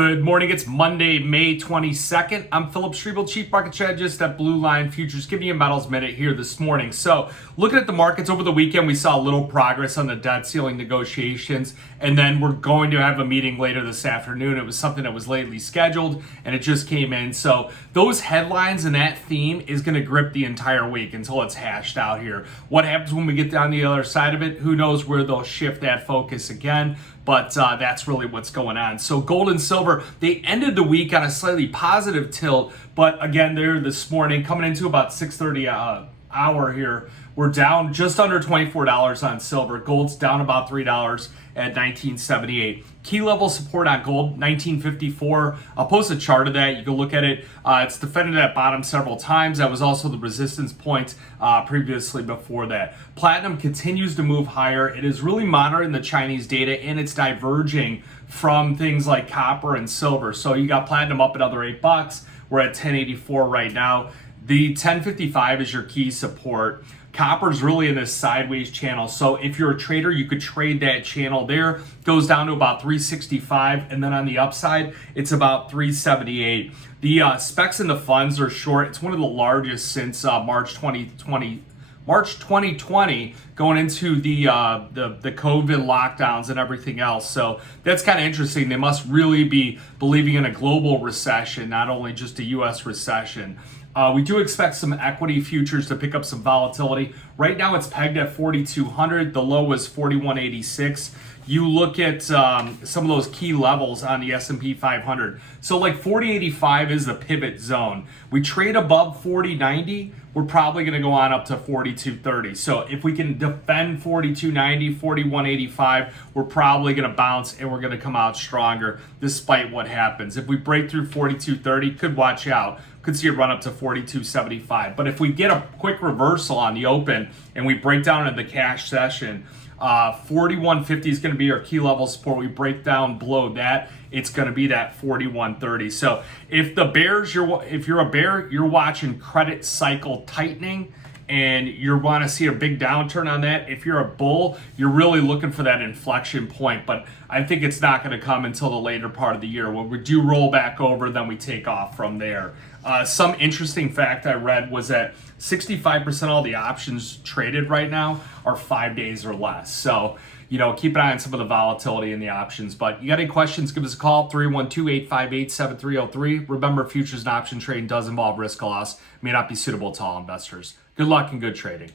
Good morning. It's Monday, May 22nd. I'm Philip Streible, Chief Market Strategist at Blue Line Futures, giving you a metals minute here this morning. So, looking at the markets over the weekend, we saw a little progress on the debt ceiling negotiations, and then we're going to have a meeting later this afternoon. It was something that was lately scheduled, and it just came in. So, those headlines and that theme is going to grip the entire week until it's hashed out here. What happens when we get down the other side of it? Who knows where they'll shift that focus again? But that's really what's going on. So gold and silver, they ended the week on a slightly positive tilt, but again, they're this morning coming into about 6:30 hour here. We're down just under $24 on silver. Gold's down about $3 at $19.78. Key level support on gold, $19.54. I'll post a chart of that. You can look at it. It's defended at bottom several times. That was also the resistance point previously before that. Platinum continues to move higher. It is really monitoring the Chinese data, and it's diverging from things like copper and silver. So you got platinum up another $8. We're at $10.84 right now. The 10.55 is your key support. Copper's really in this sideways channel. So if you're a trader, you could trade that channel there. Goes down to about 365, and then on the upside, it's about 378. The specs in the funds are short. It's one of the largest since March 2020, going into the COVID lockdowns and everything else. So that's kind of interesting. They must really be believing in a global recession, not only just a U.S. recession. We do expect some equity futures to pick up some volatility. Right now it's pegged at 4,200. The low was 4,186. You look at some of those key levels on the S&P 500. So like 4085 is the pivot zone. We trade above 4090, we're probably going to go on up to 4230. So if we can defend 4290, 4185, we're probably going to bounce and we're going to come out stronger despite what happens. If we break through 4230, could watch out. Could see it run up to 4275. But if we get a quick reversal on the open and we break down into the cash session, 4150 is going to be our key level support. We break down below that, it's going to be that 4130. So if the bears, if you're a bear, you're watching credit cycle tightening and you want to see a big downturn on that. If you're a bull, you're really looking for that inflection point, but I think it's not going to come until the later part of the year. When we do roll back over, then we take off from there. Some interesting fact I read was that 65% of all the options traded right now are 5 days or less. So, keep an eye on some of the volatility in the options. But you got any questions, give us a call, 312-858-7303. Remember, futures and option trading does involve risk loss, may not be suitable to all investors. Good luck and good trading.